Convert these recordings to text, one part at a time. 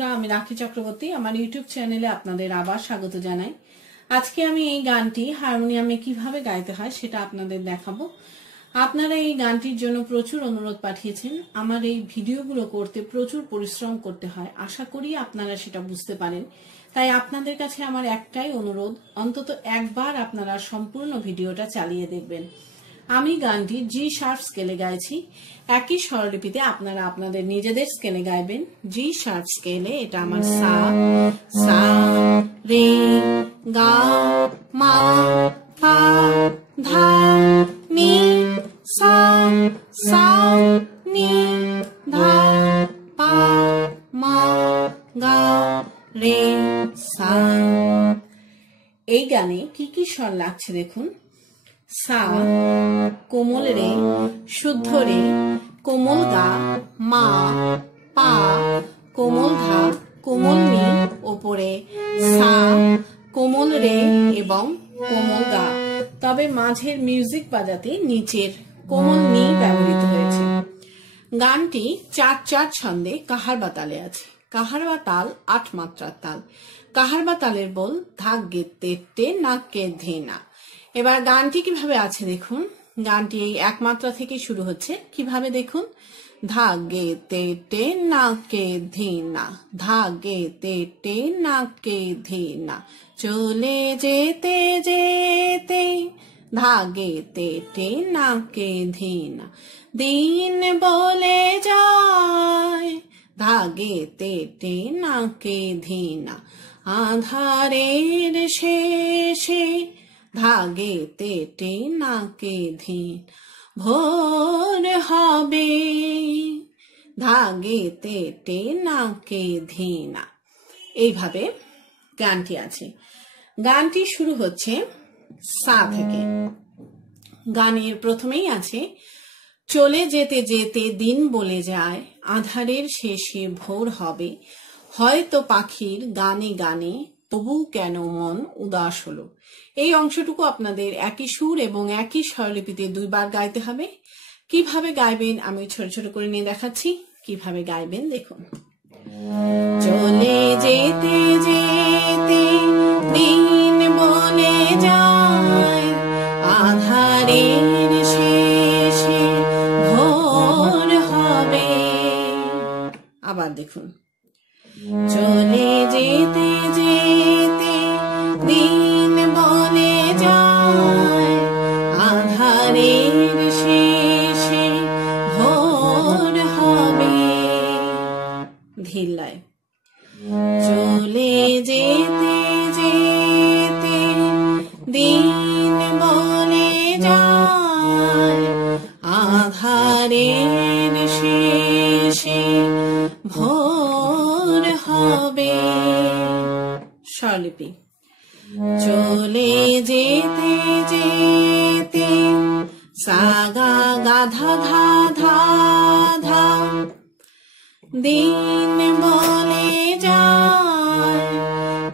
বন্ধুরা, আমি রাখি চক্রবর্তী আমার ইউটিউব চ্যানেলে আপনাদের আবার স্বাগত জানাই। আজকে আমি এই গানটি হারমোনিয়ামে কিভাবে গাইতে হয় সেটা আপনাদের দেখাবো। আপনারা এই গানটির জন্য প্রচুর অনুরোধ পাঠিয়েছেন। আমার এই ভিডিওগুলো করতে প্রচুর পরিশ্রম করতে হয়, আশা করি আপনারা সেটা বুঝতে পারেন। তাই আপনাদের কাছে আমার একটাই অনুরোধ, অন্তত একবার আপনারা সম্পূর্ণ ভিডিওটা চালিয়ে দেখবেন। আমি গানটি জি শার্প স্কেলে গাইছি। একই স্বরলিপিতে আপনারা আপনাদের নিজেদের স্কেলে গাইবেন। জি শার্প স্কেলে এটা আমার সা, সা রে গা মা পা ধা নি সা, সা নি ধা পা মা গা রে সা। এই গানে কি কি স্বর লাগছে দেখুন। সা, কোমল রে, শুদ্ধ রে, কোমল গা, মা, পা, কোমল ধা, কোমল নি, ওপরে সা, কোমল রে এবং কোমল গা। তবে মাঝের মিউজিক বাজাতে নিচের কোমল নি ব্যবহৃত হয়েছে। গানটি ৪/৪ ছন্দে কাহারবা তালে আছে। কাহারবা তাল ৮ মাত্রার তাল। কাহারবা তালের বল ধাক গে তে টে নাক কে ধে না। এবার গানটি কিভাবে আছে দেখুন। গানটি এই এক মাত্রা থেকে শুরু হচ্ছে। কিভাবে দেখুন, ধা গে তে টে না কে ধে না, ধা গে তে টে না কে ধে না, চলে যেতে যেতে ধা গে তে টে না কে ধে না, দিন বলে যায় ধা গে তে টে না কে ধে না, আধারের শেষে ধাগে তে টে না কে ধীন, ভোর হবে ধাগে তে টে না কে ধীনা। এইভাবে গানটি আছে। গানটি শুরু হচ্ছে সা থেকে। গানের প্রথমেই আছে, চলে যেতে যেতে দিন বলে যায়, আধারের শেষে ভোর হবে, হয়তো পাখির গানে গানে তবু কেন মন উদাস হলো। এই অংশটুকু আপনাদের একই সুর এবং একই স্বরলিপিতে 2 বার গাইতে হবে। কিভাবে গাইবেন আমি ছোট ছোট করে নিয়ে দেখাচ্ছি। কিভাবে গাইবেন দেখুন। চলে যেতে যেতে দিন বলে যায়, আধারের শেষে ভোর হবে। আবার দেখুন, চলে যেতে যেতে দিন বলে যায়, আধারের শেষে ভোর হবে। ধীর লয়। চলে যেতে যেতে দিন বলে যায়, আধারের শেষে ভোর হবে। স্বরলিপি। চলে যেতে যেতে সা গা গা ধা ধা ধা ধা, দিন বলে যায়,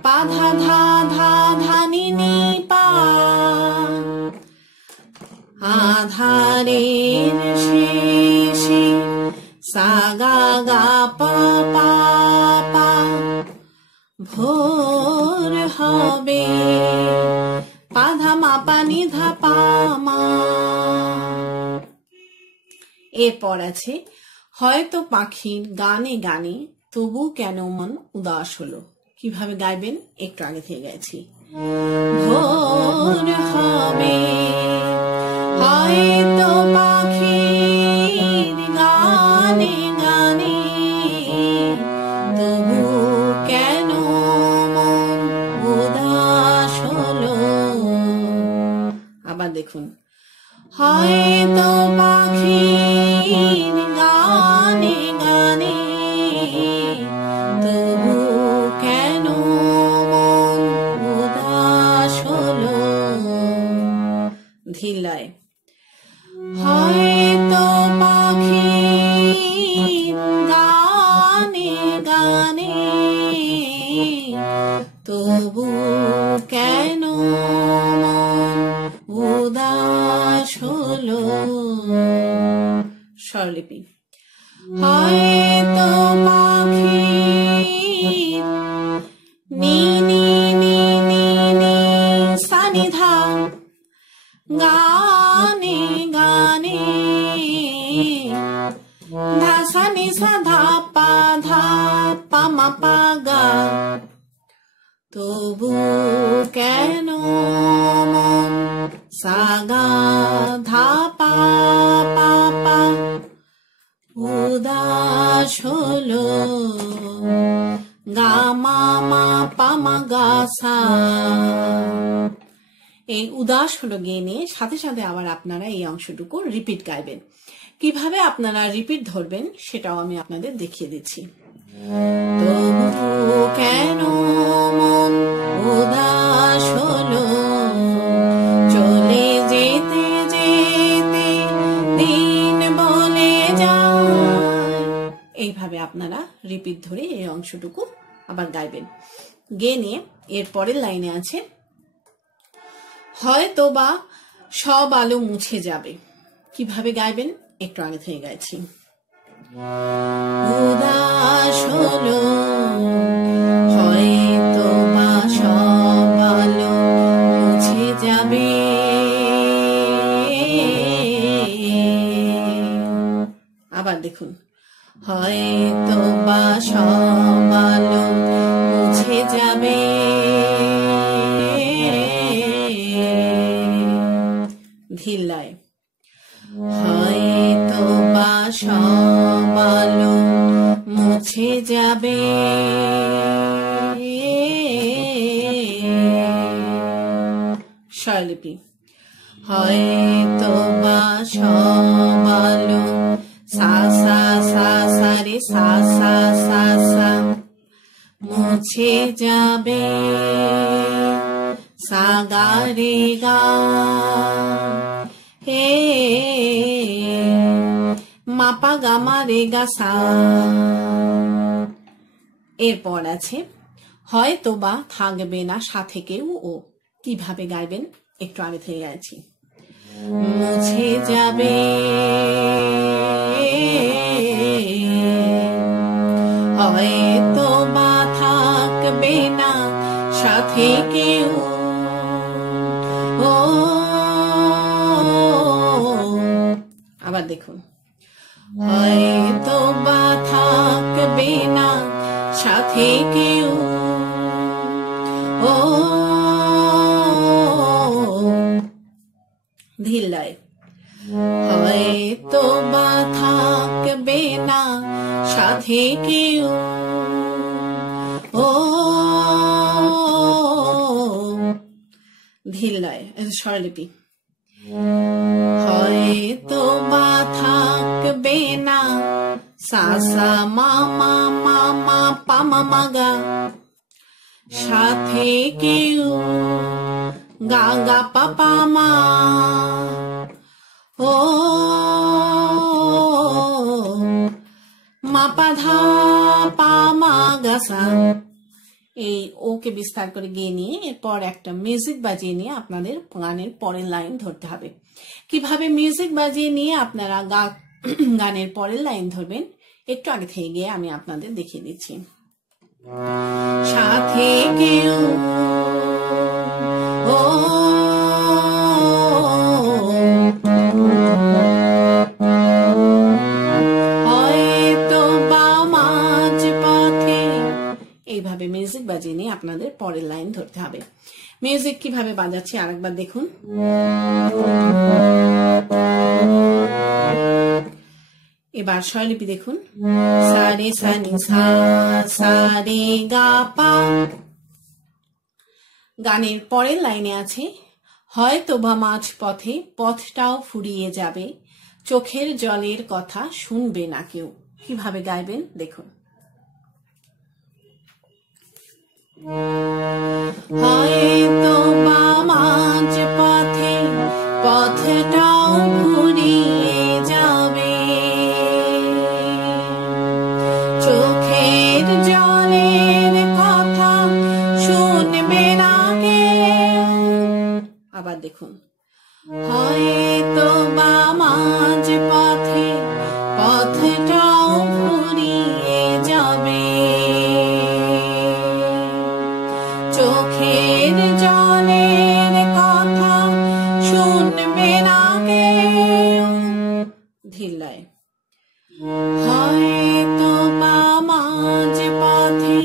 পা ধা ধা ধা ধা নি নি পা, আধারের শেষে সা গা গা পা পা পা, ভোর হবে, পা ধা মা পা নি ধা পা মা। এরপর আছে, হয়তো পাখির গানে গানে তবু কেন মন উদাস হলো। কিভাবে গাইবেন একটু আগে থেকে গেছি। ভোর হবে, হয়তো পাখির গানে গানে তবু কেন মন উদাস হলো। আবার দেখুন, হয়তো পাখির গানে গানে তবু কেন মন উদাস হলো। ধীর লয়। হয়তো পাখির গানে গানে তবু কেন মন উদাস হলো। স্বরলিপি। হয়তো পাখি মা পা গা, তবু কেন মন সা গা ধা পা পা পা উদাস হলো, গা মা মা পা মা গা সা। এই উদাস হলো গেয়ে নিয়ে সাথে সাথে আবার আপনারা এই অংশটুকু রিপিট গাইবেন। কিভাবে আপনারা রিপিট ধরবেন সেটাও আমি আপনাদের দেখিয়ে দিচ্ছি। তবু কেন মন উদাস হলো, চলে যেতে যেতে দিন বলে যায়। এইভাবে আপনারা রিপিট ধরে এই অংশটুকু আবার গাইবেন। গেয়ে নিয়ে এর পরের লাইনে আছে, হয়তো বা সব আলো মুছে যাবে। কিভাবে গাইবেন একটু আগে থেকে গাইছি। উদাস হলো, হয়তো বা সব আলো মুছে যাবে, আবার দেখুন, হয়তো বা সব আলো মুছে যাবে, ধিল্লায়, হয়তো বা সব আলো মুছে যাবে, স্বরলিপি, হয়তো বা সব আলো সা সা সা সা রে সা সা সা সা মুছে যাবে, সা গা রে গা, হে মা পা গা মা রে গা সা। এরপর আছে, হয়তো বা থাকবে না সাথে কেউ ও। কিভাবে গাইবেন একটু আগে থেকে গাইছি। মুছে যাবে, হয়তো বা থাকবে না সাথে কেউ ও। আবার দেখুন, হয়তো বা থাকবে না সাথে কেউ ও, ধিল্লায়, হয়তো বা থাকবে না সাথে কেউ ও, ধিল্লায়, স্বরলিপি, হয়তো বা থাকবে না সা সা মা মা মা মা পা মা মা গা, সাথে কেউ গা গা পা পা মা ও, মা পা ধা পা মা গা সা। এই ওকে বিস্তার করে গিয়ে নিয়ে এরপর একটা মিউজিক বাজিয়ে নিয়ে আপনাদের গানের পরের লাইন ধরতে হবে। কিভাবে মিউজিক বাজিয়ে নিয়ে আপনারা গানের পরের লাইন ধরবেন একটু আগে থেকে গিয়ে আমি আপনাদের দেখিয়ে দিচ্ছি। সাথে কেউ ও, হয়তো বা মাঝ পথে। এইভাবে মিউজিক বাজিয়ে নিয়ে আপনাদের পরের লাইন ধরতে হবে। মিউজিক কিভাবে বাজাচ্ছি আরেকবার দেখুন। এবার স্বরলিপি দেখুন, সা রে সা নি সা সা রে গা পা। গানের পরের লাইনে আছে, হয়তো বা মাঝ পথে পথটাও ফুরিয়ে যাবে, চোখের জলের কথা শুনবে না কেউ। কিভাবে গাইবেন দেখুন। হয়তো বা মাঝ পথে পথটাও ফুরিয়ে যাবে, চোখের জলের কথা শুনবে না কেউ। আবার দেখুন, হয়তো বা মাঝ পথে পথটাও ফুরিয়ে যাবে, চোখের জলের কথা শুনবে না কেউ, ধিল্লায়, হয়তো বা মাঝ পথে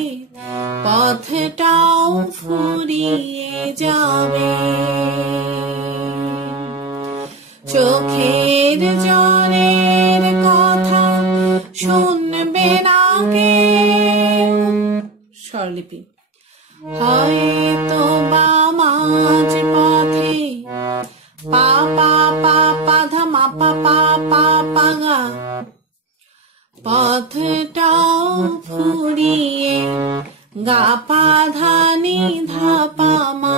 স্বরলিপি। হয়তো বা মাঝ পথে পা পা পা পা ধা মা পা পা পা পা গা, পথটাও ফুরিয়ে গা পা ধা নি ধা পা মা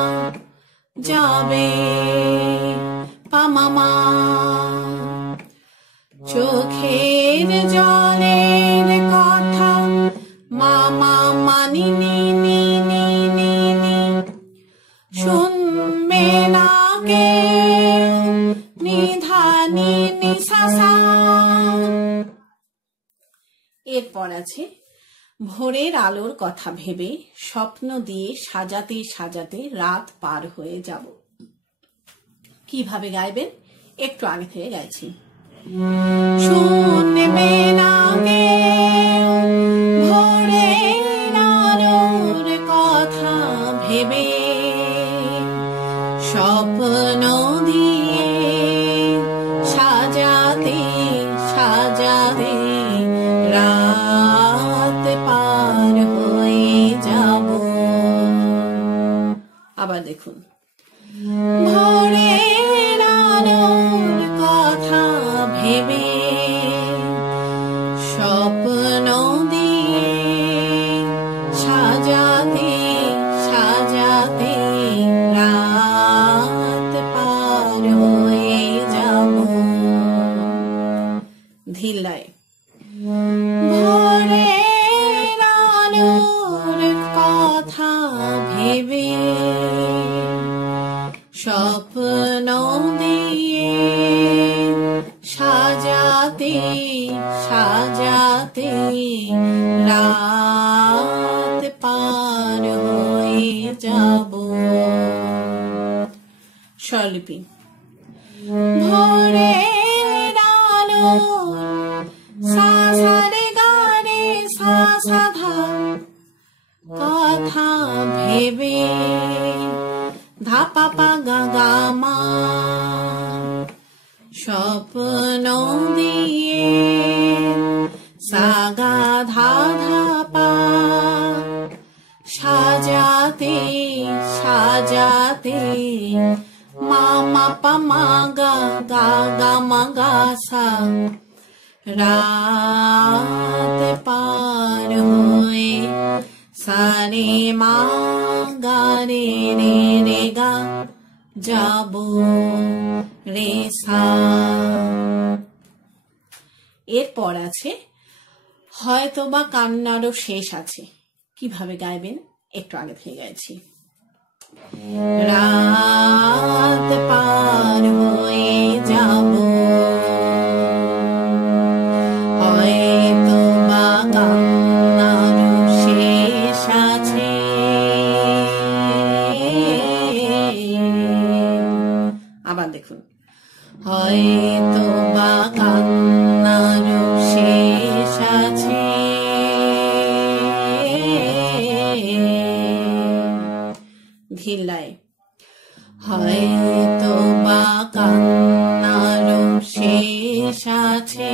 যাবে পা মা মা। চোখের জলের কথা মা মা মা নি নি নি নি নি নি, শুনবে না কে নিধা নি নি সা সা। এরপর আছে ভোরের আলোর কথা ভেবে স্বপ্ন দিয়ে সাজাতে সাজাতে রাত পার হয়ে যাব। কিভাবে গাইবেন একটু আগে থেকে গাইছি। শুনবে না কে ভোরের আলোর কথা ভেবে স্বপ্ন দিয়ে সাজাতে সাজাতে রাত পার হয়ে যাব। আবার দেখুন, ভোরের আলোর কথা ভেবে স্বপ্ন দিয়ে সাজাতে সাজাতে রাত পার হয়ে যাব। ধিল্লায়। ভোরের আলোর কথা ভেবে স্বপ্ন দিয়ে সাজাতে সাজাতে রাত পার হয়ে যাব। স্বরলিপি। ভোরের আলোর সা সা রে গা রে সা সা ধা কথা ভেবে ধা পা পা গা গা মা স্বপ্ন দিয়ে সা গা ধা ধা পা সাজাতে সাজাতে মা মা পা মা গা গা গা মা গা সা রাত পার হয়ে সারে মা গা রে রে রে গা যাব রে সা। এরপর আছে হয়তো বা কান্নারও শেষ আছে। কিভাবে গাইবেন একটু আগে থেকে গাইছি। রাত পার হয়ে যাব, হয়তো বা কান্নারও শেষ আছে। আবার দেখুন, হয়তো বা কান্নারও শেষ আছে। ধিল্লায়। হয়তো বা কান্নারও শেষ আছে।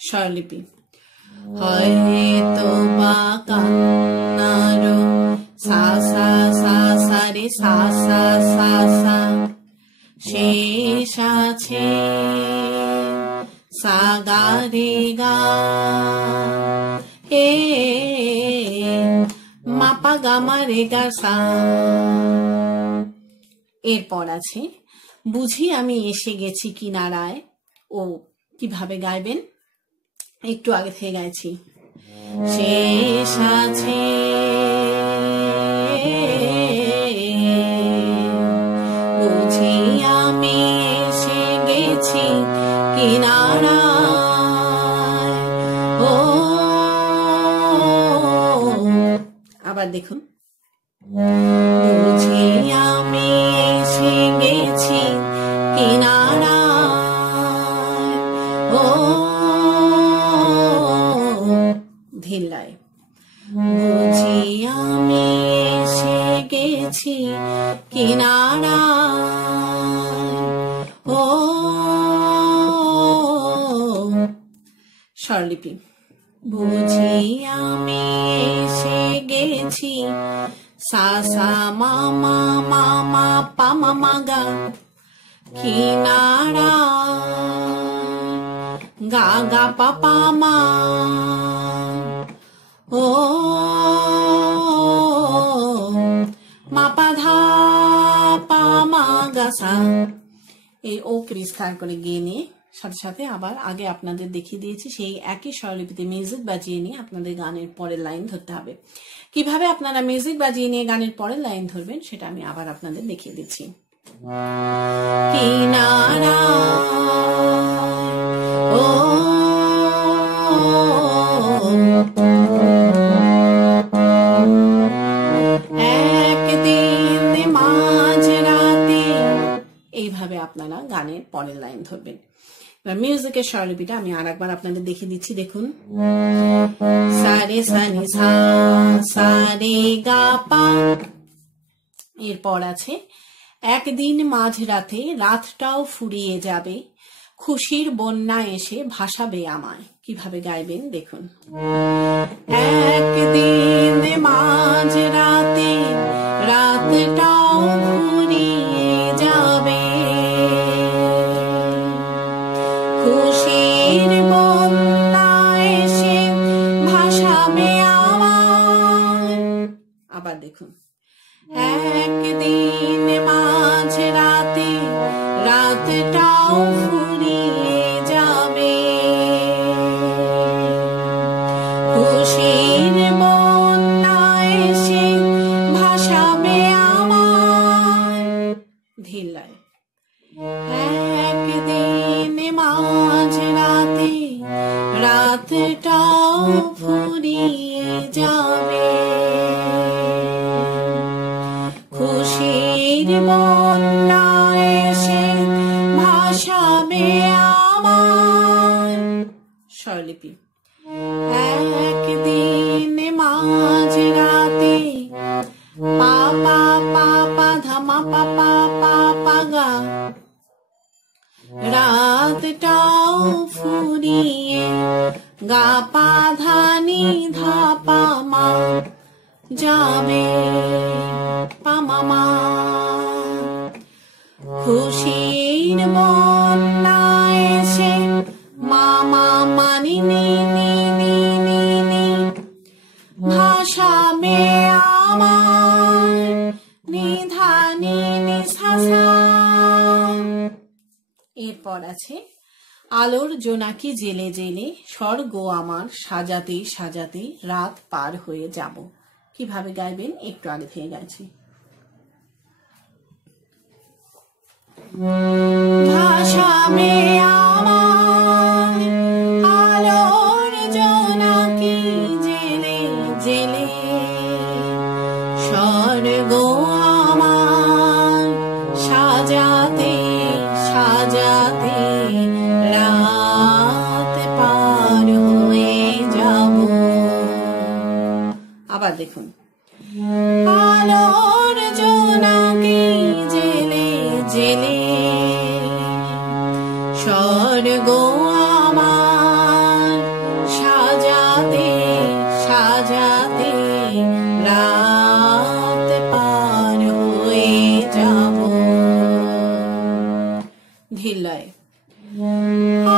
স্বরলিপি। হয়তো বা কান্নারও সা সা সা সা রে সা সা সা সা শেষ আছে। সা গা রে গা হে মা পা গা মা রে গা সা। এরপর আছে বুঝি আমি এসে গেছি কিনারায়। ও কিভাবে গাইবেন একটু আগে থেকে গাইছি। শেষ আছে বুঝি আমি এসে গেছি কিনারায়। ও আবার দেখুন, বুঝি আমি এসে গেছি কিনারায়। ও ধিল্লায়। বুঝি আমি এসে গেছি কিনারায়। ও স্বরলিপি। বুঝি আমি এসে গেছি, সা সা মা মা মা মা পা মা মা গা, কিনারা গা গা পা পা মা, ও মা পা ধা পা মা গা সা। এই ও পরিষ্কার করে গিয়ে নিয়ে সাথে সাথে আবার আগে আপনাদের দেখিয়ে দিয়েছি সেই একই স্বরলিপিতে মিউজিক বাজিয়ে নিয়ে আপনাদের গানের পরের লাইন ধরতে হবে। কিভাবে আপনারা মিউজিক বাজিয়ে নিয়ে গানের পরের লাইন ধরবেন সেটা আমি আবার আপনাদের দেখিয়ে দিচ্ছি। কিনারা ও একদিন মাঝরাতে, এইভাবে আপনারা গানের পরের লাইন ধরবেন। এবার মিউজিকের স্বরলিপিটা আমি আর একবার আপনাদের দেখিয়ে দিচ্ছি, দেখুন। সারে সানি সা সারে গা পা, এরপর আছে একদিন মাঝরাতে রাতটাও ফুরিয়ে যাবে, খুশির বন্যা এসে ভাসাবে আমায়। কিভাবে গাইবেন দেখুন। একদিন মাঝরাতে রাতটাও ফুরিয়ে যাবে, খুশির বন্যা এসে ভাসাবে আমায়। আবার দেখুন। একদিন মাঝরাতে রাতটাও ফুরিয়ে যাবে, খুশির বন্যা এসে ভাসাবে আমায়। ধীর লয়। একদিন মাঝরাতে রাতটাও ফুরিয়ে যাবে, খুশির বন্যা এসে ভাসাবে আমায়। স্বরলিপি। একদিন মাঝরাতে পা পা পা পা ধা মা পা পা পা পা গা, রাতটাও ফুরিয়ে গা পা ধা নি ধা পা মা যাবে, পা মা মা। খুশির বন্যা এসে মা মা মা নি নি নি নি নি নি ভাসাবে আমায়, নি ধা নি নি সা সা। এরপর আছে আলোর জোনাকি জেলে জেলে স্বর্গ আমার সাজাতে সাজাতে রাত পার হয়ে যাব। কিভাবে গাইবেন একটু আগে থেকে গাইছি। ভাসাবে আমায় আলোর জোনাকি জেলে জেলে, স্বর্গ আমার সাজাতে সাজাতে রাত পার হয়ে যাব। আবার দেখুন। আলোর জোনাকি জেলে জেলে, স্বর্গ আমার সাজাতে সাজাতে রাত পার হয়ে যাব। ধীরলয়।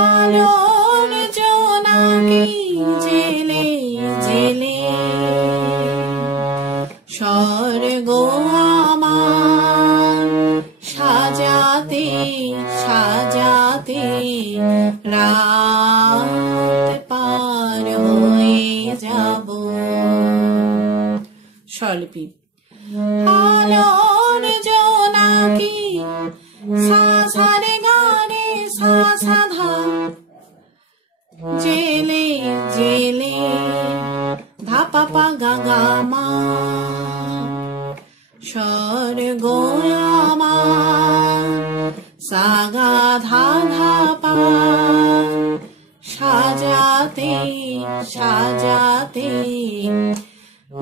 আলোর জোনাকি জেলে জেলে, স্বর্গ আমার সাজাতে সাজাতে রাত পার হয়ে যাব। স্বরলিপি। আলোর জোনাকি সা সা রে গা রে সা সা ধা, জেলে জেলে ধা পা পা গা গা মা, স্বর্গ আমার সা গা ধা ধা পা, সাজাতে সাজাতে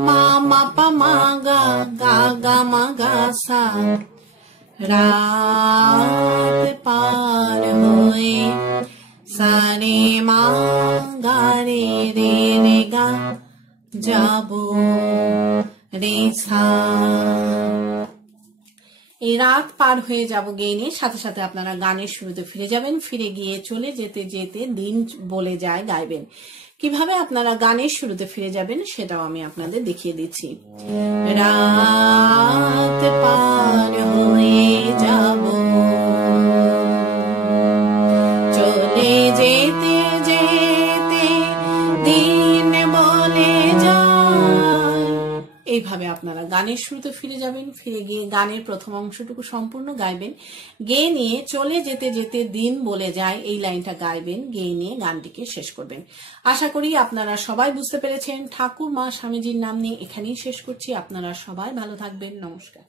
মা মা পা মা গা গা গা মা গা সা, রাত পার হয়ে সারে মা গা রে রে রে গা যাবো রে সা। এই রাত পার হয়ে যাব গেইনে, সাথে সাথে আপনারা গানের শুরুতে ফিরে যাবেন। ফিরে গিয়ে চলে যেতে যেতে দিন বলে যায় গাইবেন। কিভাবে আপনারা গানের শুরুতে ফিরে যাবেন সেটাও আমি আপনাদের দেখিয়ে দিচ্ছি। রাত পার হয়ে যাব চলে যেতে যেতে দিন বলে যায়। এইভাবে আপনারা গানের শুরুতে ফিরে যাবেন। ফিরে গিয়ে গানের প্রথম অংশটুকু সম্পূর্ণ গাইবেন। গেয়ে নিয়ে চলে যেতে যেতে দিন বলে যায় এই লাইনটা গাইবেন। গেয়ে নিয়ে গানটিকে শেষ করবেন। আশা করি আপনারা সবাই বুঝতে পেরেছেন। ঠাকুর মা স্বামীজির নাম নিয়ে এখানেই শেষ করছি। আপনারা সবাই ভালো থাকবেন। নমস্কার।